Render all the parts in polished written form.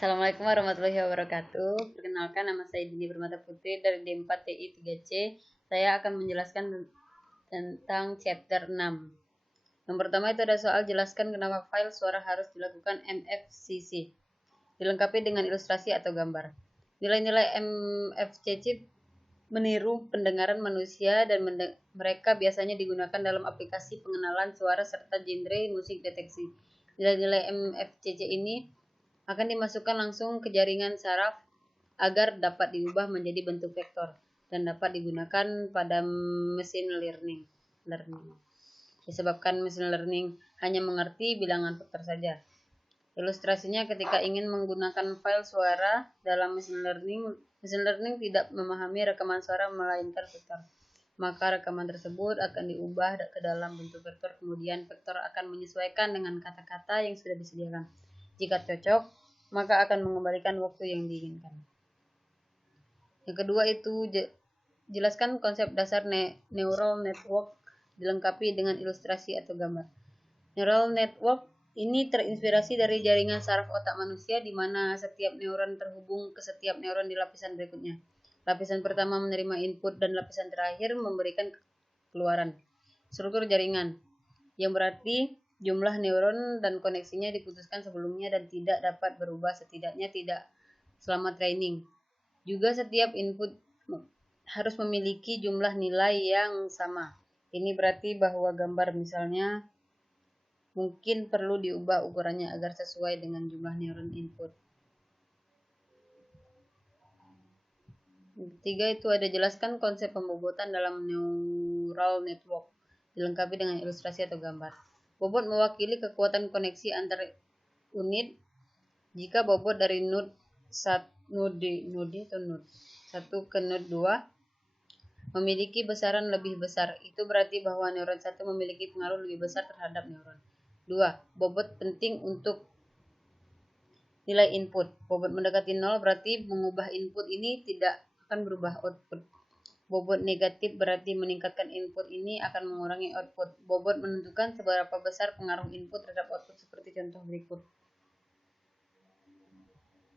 Assalamualaikum warahmatullahi wabarakatuh. Perkenalkan, nama saya Dini Permata Putri dari D4TI 3C. Saya akan menjelaskan tentang chapter 6. Yang pertama itu ada soal jelaskan kenapa file suara harus dilakukan MFCC. Dilengkapi dengan ilustrasi atau gambar. Nilai-nilai MFCC meniru pendengaran manusia dan mereka biasanya digunakan dalam aplikasi pengenalan suara serta genre musik deteksi. Nilai-nilai MFCC ini akan dimasukkan langsung ke jaringan saraf agar dapat diubah menjadi bentuk vektor dan dapat digunakan pada mesin learning. Disebabkan mesin learning hanya mengerti bilangan vektor saja. Ilustrasinya ketika ingin menggunakan file suara dalam mesin learning tidak memahami rekaman suara melainkan vektor. Maka rekaman tersebut akan diubah ke dalam bentuk vektor, kemudian vektor akan menyesuaikan dengan kata-kata yang sudah disediakan. Jika cocok, maka akan mengembalikan waktu yang diinginkan. Yang kedua itu jelaskan konsep dasar neural network dilengkapi dengan ilustrasi atau gambar. Neural network ini terinspirasi dari jaringan saraf otak manusia di mana setiap neuron terhubung ke setiap neuron di lapisan berikutnya. Lapisan pertama menerima input dan lapisan terakhir memberikan keluaran. Struktur jaringan yang berarti jumlah neuron dan koneksinya diputuskan sebelumnya dan tidak dapat berubah, setidaknya tidak selama training. Juga setiap input harus memiliki jumlah nilai yang sama. Ini berarti bahwa gambar misalnya mungkin perlu diubah ukurannya agar sesuai dengan jumlah neuron input. Ketiga itu ada jelaskan konsep pembobotan dalam neural network dilengkapi dengan ilustrasi atau gambar. Bobot mewakili kekuatan koneksi antar unit. Jika bobot dari node 1 ke node 2 memiliki besaran lebih besar, itu berarti bahwa neuron 1 memiliki pengaruh lebih besar terhadap neuron 2. Bobot penting untuk nilai input. Bobot mendekati 0 berarti mengubah input ini tidak akan berubah output. Bobot negatif berarti meningkatkan input ini akan mengurangi output. Bobot menentukan seberapa besar pengaruh input terhadap output seperti contoh berikut.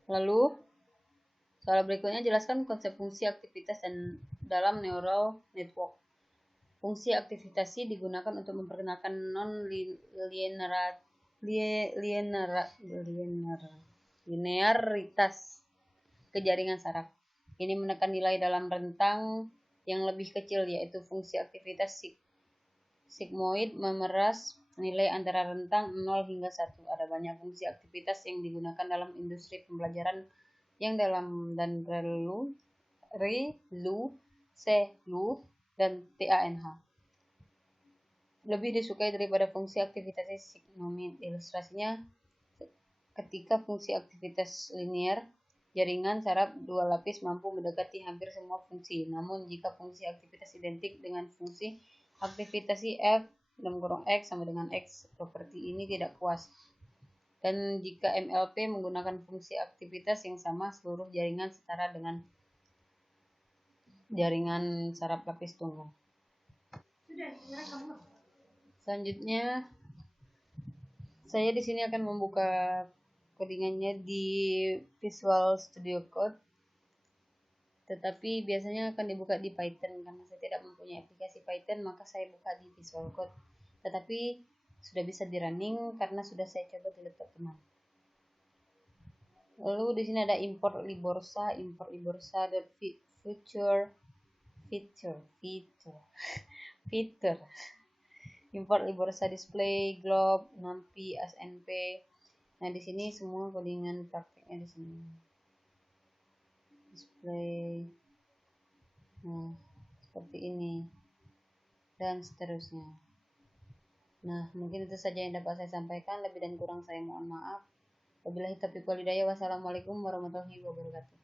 Lalu, soal berikutnya jelaskan konsep fungsi aktivitas dan dalam neural network. Fungsi aktivitasi digunakan untuk memperkenalkan linearitas ke jaringan saraf. Ini menekan nilai dalam rentang yang lebih kecil, yaitu fungsi aktivitas sigmoid memeras nilai antara rentang 0 hingga 1. Ada banyak fungsi aktivitas yang digunakan dalam industri pembelajaran yang dalam dan ReLU, CeLU, dan TANH. Lebih disukai daripada fungsi aktivitas sigmoid. Ilustrasinya ketika fungsi aktivitas linear, jaringan saraf dua lapis mampu mendekati hampir semua fungsi. Namun jika fungsi aktivitas identik dengan fungsi aktivitasi f (x) sama dengan x, properti ini tidak puas. Dan jika MLP menggunakan fungsi aktivitas yang sama, seluruh jaringan setara dengan jaringan saraf lapis tunggal. Selanjutnya, saya di sini akan membuka codingannya di Visual Studio Code, tetapi biasanya akan dibuka di Python karena saya tidak mempunyai aplikasi Python, maka saya buka di Visual Code. Tetapi sudah bisa di running karena sudah saya coba di laptop teman. Lalu di sini ada import Liborsa feature. Import Liborsa display, globe, numpy, snp. Nah, di sini semua codingan prakteknya di sini. Display. Nah, seperti ini. Dan seterusnya. Nah, mungkin itu saja yang dapat saya sampaikan. Lebih dan kurang saya mohon maaf. Wabillahi taufiq wal hidayah. Wassalamualaikum warahmatullahi wabarakatuh.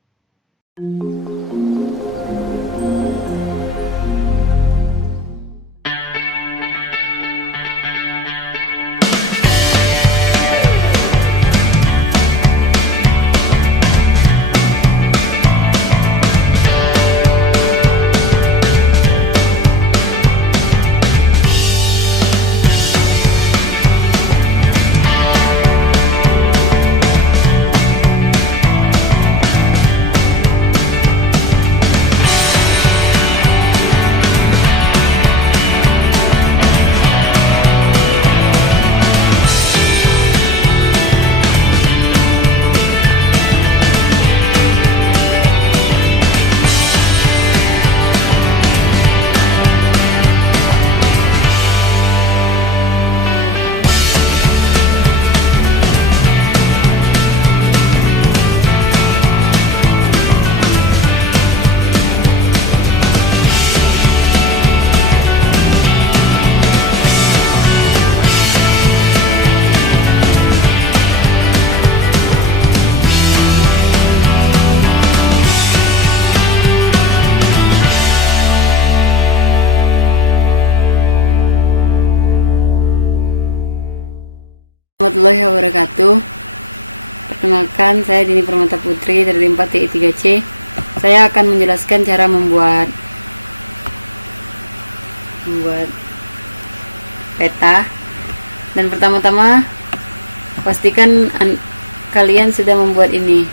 warahmatullahi wabarakatuh. Perkenalkan, saya Dini Permata Putri dari 4TI3C. Saya akan menjelaskan cara membuat peta. Dan pertama-tama pastikan kalian sudah membuat ini.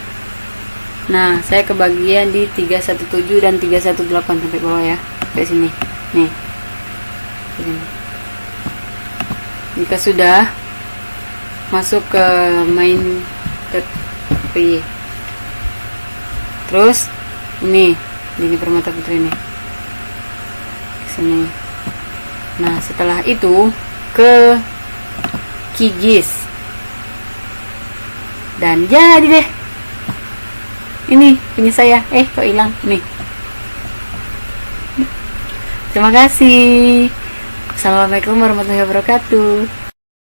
Nah, saya kebagian di 317 dan 318 sampai bawah ya, sampai sini. Nih. Sini. Jika sudah, masuk ke main .py. Terus ini Permata Putri ini. Sini. Nah, setelah itu ke QGIS. Dan jadi deh. Ini punya saya. Kok hilang? Nih. Terima kasih. Assalamualaikum warahmatullahi wabarakatuh.